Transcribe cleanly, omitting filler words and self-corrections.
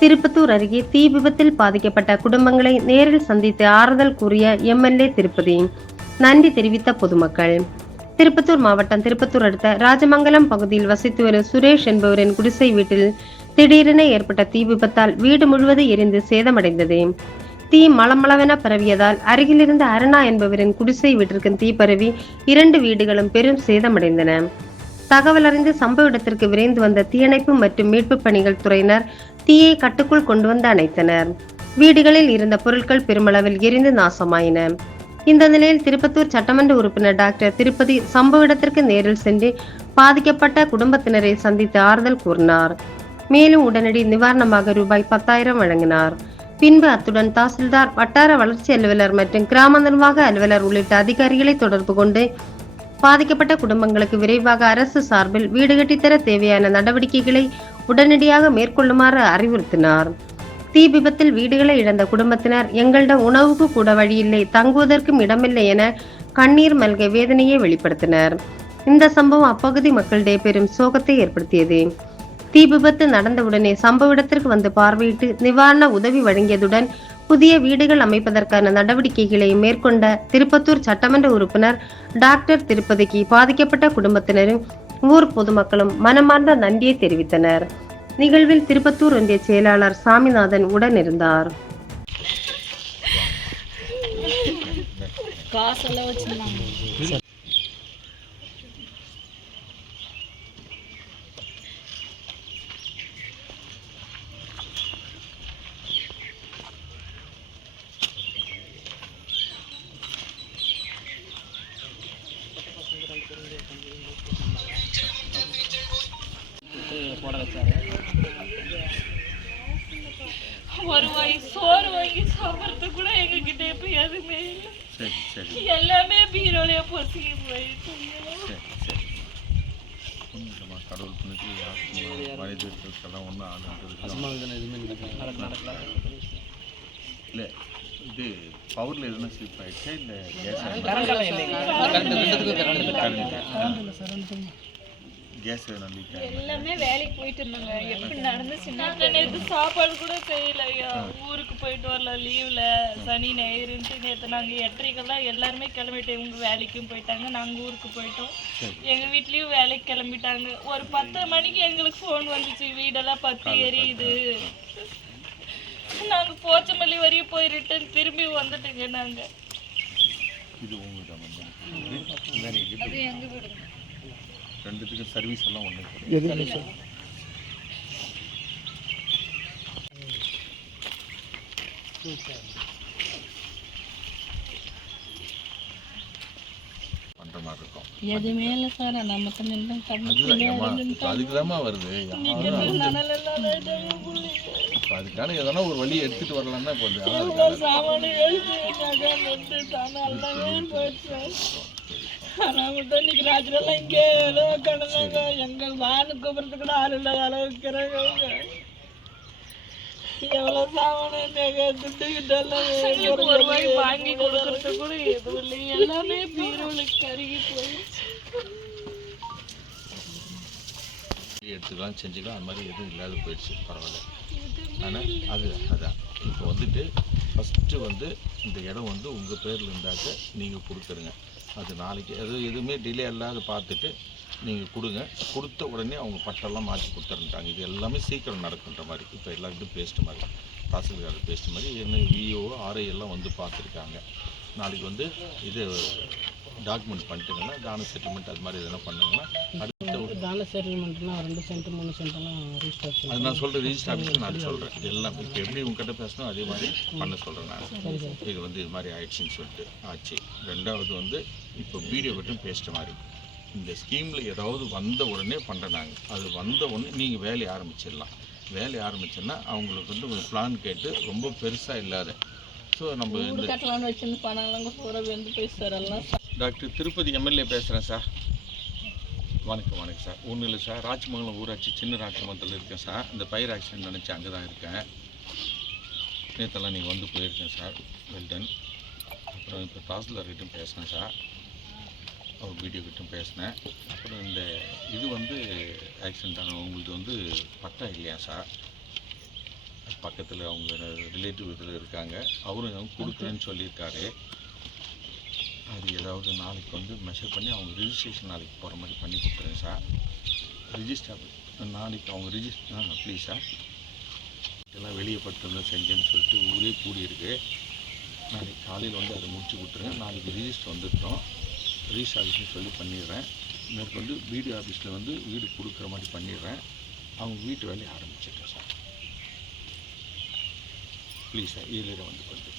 திருப்பத்தூர் அருகே தீ விபத்தில் பாதிக்கப்பட்ட குடும்பங்களை நேரில் சந்தித்து ஆறுதல் கூறிய எம்எல்ஏ திருப்பதி. நன்றி தெரிவித்த பொதுமக்கள். திருப்பத்தூர் மாவட்டம் திருப்பத்தூர் அடுத்த ராஜமங்கலம் பகுதியில் வசித்து வரும் சுரேஷ் என்பவரின் குடிசை வீட்டில் திடீரென ஏற்பட்ட தீ விபத்தால் வீடு முழுவதும் எரிந்து சேதமடைந்தது. தீ மளமளவென பரவியதால் அருகிலிருந்த அருணா என்பவரின் குடிசை வீட்டிற்கு தீ பரவி 2 வீடுகளும் பெரும் சேதமடைந்தன. தகவல் அறிந்து சம்பவ இடத்திற்கு விரைந்து வந்த தீயணைப்பு மற்றும் மீட்பு பணிகள் துறையினர் தீயை கட்டுக்குள் கொண்டு வந்து அணைத்தனர். வீடுகளில் இருந்த பொருட்கள் பெருமளவில் எரிந்து நாசமாயின. இந்த நிலையில் திருப்பத்தூர் சட்டமன்ற உறுப்பினர் டாக்டர் திருப்பதி சம்பவ இடத்திற்கு நேரில் சென்று பாதிக்கப்பட்ட குடும்பத்தினரை சந்தித்து ஆறுதல் கூறினார். மேலும் உடனடி நிவாரணமாக ரூபாய் 10,000 வழங்கினார். பின்பு அத்துடன் தாசில்தார், வட்டார வளர்ச்சி அலுவலர் மற்றும் கிராம நிர்வாக அலுவலர் உள்ளிட்ட அதிகாரிகளை தொடர்பு கொண்டு பாதிக்கப்பட்ட குடும்பங்களுக்கு விரைவாக அரசு சார்பில் வீடு கட்டித்தர தேவையான நடவடிக்கைகளை உடனடியாக மேற்கொள்ளுமாறு அறிவுறுத்தினார். தீ விபத்தில் வீடுகளை இழந்த குடும்பத்தினர், எங்களிடம் உணவுக்கு கூட வழியில்லை, தங்குவதற்கும் இடமில்லை என கண்ணீர் மல்க வேதனையை வெளிப்படுத்தினர். இந்த சம்பவம் அப்பகுதி மக்களிடையே பெரும் சோகத்தை ஏற்படுத்தியது. தீ விபத்து நடந்தவுடனே சம்பவ இடத்திற்கு வந்து பார்வையிட்டு நிவாரண உதவி வழங்கியதுடன் புதிய வீடுகள் அமைப்பதற்கான நடவடிக்கைகளை மேற்கொண்ட திருப்பத்தூர் சட்டமன்ற உறுப்பினர் டாக்டர் திருப்பதிக்கு பாதிக்கப்பட்ட குடும்பத்தினரும் ஊர் பொதுமக்களும் மனமார்ந்த நன்றியை தெரிவித்தனர். நிகழ்வில் திருப்பத்தூர் ஒன்றிய செயலாளர் சாமிநாதன் உடனிருந்தார். போட வச்சாரு. ஒரு வாய் சோறு வாங்கி சாப்பிட்றது கூட எங்ககிட்ட இப்போ எதுவுமே இல்லை. எல்லாமே பீரோலையே பொறுத்துக்கி போயிட்டு கடவுள் பண்ணிட்டு மனிதர்களுக்கெல்லாம் ஒன்றும் இல்லை. இது பவரில் எதுனா ஸ்லிப் ஆகிடுச்சா இல்லை கேஸ் எல்லாமே வேலைக்கு போயிட்டு இருந்தாங்க. எப்படி நடந்துச்சுன்னா நேற்று சாப்பாடு கூட செய்யல. ஊருக்கு போயிட்டு வரலாம் லீவ்ல, சனி ஞாயிறுன்ட்டு நேற்று நாங்கள் 8:30 எல்லாருமே கிளம்பிட்டோம். இவங்க வேலைக்கும் போயிட்டாங்க, நாங்கள் ஊருக்கு போயிட்டோம். எங்கள் வீட்லேயும் வேலைக்கு கிளம்பிட்டாங்க. ஒரு 10 மணிக்கு எங்களுக்கு ஃபோன் வந்துச்சு, வீடெல்லாம் பற்றி எரியுது. நாங்கள் போச்சமல்லி வரையும் போய் ரிட்டர்ன் திரும்பி வந்துட்டோங்க. நாங்கள் அது எங்கள் வீடுங்க. ரெண்டுத்துக்கு சர்வீஸ் எல்லாம் ஒன்று பண்ற மாதிரி இருக்கும். எதுவுமே இல்லை சார். நம்ம அதுக்கு தான்மா வருது. அதுக்கான எதனா ஒரு வழி எடுத்துட்டு வரலாம்னா இன்னைக்கு ராத்திரெல்லாம் இங்கே கடனாங்க. எங்கள் வானு கூப்பிட்றது கூட ஆள் இல்லாத அளவுக்குறாங்க. எவ்வளோ சாமானு துட்டுக்கிட்டெல்லாம் ஒரு வாய் வாங்கி கொடுக்கறது கூட எதுவும் இல்லை. எல்லாமே பீரோலுக்கு கருகி போயிடுச்சு. எடுத்துக்கலாம், செஞ்சுக்கலாம். அது மாதிரி எதுவும் இல்லாத போயிடுச்சு. பரவாயில்ல. ஆனால் அதான் இப்போ வந்துட்டு ஃபஸ்ட்டு இந்த இடம் உங்கள் பேரில் இருந்தாக்க நீங்கள் கொடுத்துருங்க. அது நாளைக்கு எதுவுமே டிலே இல்லாத பார்த்துட்டு நீங்கள் கொடுங்க. கொடுத்த உடனே அவங்க பட்டெல்லாம் மாற்றி கொடுத்துருட்டாங்க. இது எல்லாமே சீக்கிரம் நடக்குன்ற மாதிரி. இப்போ எல்லா இதுவும் பேஸ்ட்டு மாதிரி, தாசில்தார் பேஸ்ட்டு மாதிரி என்ன விஓ ஆர்ஐ எல்லாம் பார்த்துருக்காங்க. நாளைக்கு இது டாக்குமெண்ட் பண்ணிட்டுங்கன்னா தான செட்டில்மெண்ட் அது மாதிரி எதனா பண்ணுங்கன்னா அடுத்த தான செட்டில்மெண்ட்னா 2 சென்ட் 3 சென்ட்லாம் ரிஜிஸ்டர் அது நான் சொல்கிறேன். ரிஜிஸ்டர் ஆஃபீஸில் நான் சொல்கிறேன். இதெல்லாம் இப்போ எப்படி உங்ககிட்ட பேசணும் அதே மாதிரி பண்ண சொல்கிறேன் நான். இது இது மாதிரி ஆயிடுச்சுன்னு சொல்லிட்டு ஆச்சு. ரெண்டாவது இப்போ வீடியோ மட்டும் பேசிட்ட மாதிரி இந்த ஸ்கீமில் ஏதாவது வந்த உடனே பண்ணுறேன் நாங்கள். அது வந்த உடனே நீங்கள் வேலையை ஆரம்பிச்சிடலாம். வேலையை ஆரம்பிச்சோன்னா அவங்களுக்கு ஒரு பிளான் கேட்டு ரொம்ப பெருசாக இல்லாத ஸோ நம்ம இந்த டாக்டர் திருப்பதி எம்எல்ஏ பேசுகிறேன் சார். வணக்கம் சார். ஒன்றும் இல்லை சார், ராஜமங்கலம் ஊராட்சி சின்ன ராஜமங்கலத்தில் இருக்கேன் சார். இந்த பயிர் ஆக்சிடென்ட் நினச்சி அங்கே தான் இருக்கேன். நேற்றெல்லாம் நீங்கள் போயிருக்கேன் சார். வெல்டன். அப்புறம் இப்போ தாசில்தார்கிட்டும் பேசினேன் சார். அவர் வீடியோக்கிட்டும் பேசினேன். அப்புறம் இந்த இது ஆக்சிடென்ட் ஆன உங்களுக்கு பட்டா இல்லையா சார்? பக்கத்தில் அவங்க ரிலேட்டிவ் இதில் இருக்காங்க. அவரும் கொடுக்குறேன்னு சொல்லியிருக்காரு. அது ஏதாவது நாளைக்கு வந்து மெஷர் பண்ணி அவங்க ரிஜிஸ்ட்ரேஷன் நாளைக்கு போகிற மாதிரி பண்ணி கொடுத்துருங்க சார். ரிஜிஸ்டர் நாளைக்கு அவங்க ப்ளீஸ் சார். எல்லாம் வெளியே பட்டு செஞ்சேன்னு சொல்லிட்டு ஊரே கூடியிருக்கு. நாளைக்கு காலையில் வந்து அதை முடிச்சு கொடுத்துருங்க. நாளைக்கு ரிஜிஸ்டர் வந்துட்டோம். ரிஜிஸ்டர் ஆஃபீஸ்னு சொல்லி பண்ணிடுறேன். மேற்கொண்டு பிடிஓ ஆஃபீஸில் வந்து வீடு கொடுக்குற மாதிரி பண்ணிடுறேன். அவங்க வீட்டு வேலையை ஆரம்பிச்சிட்டேன் சார். ப்ளீஸ் சார், இதில் வந்து கொஞ்சம்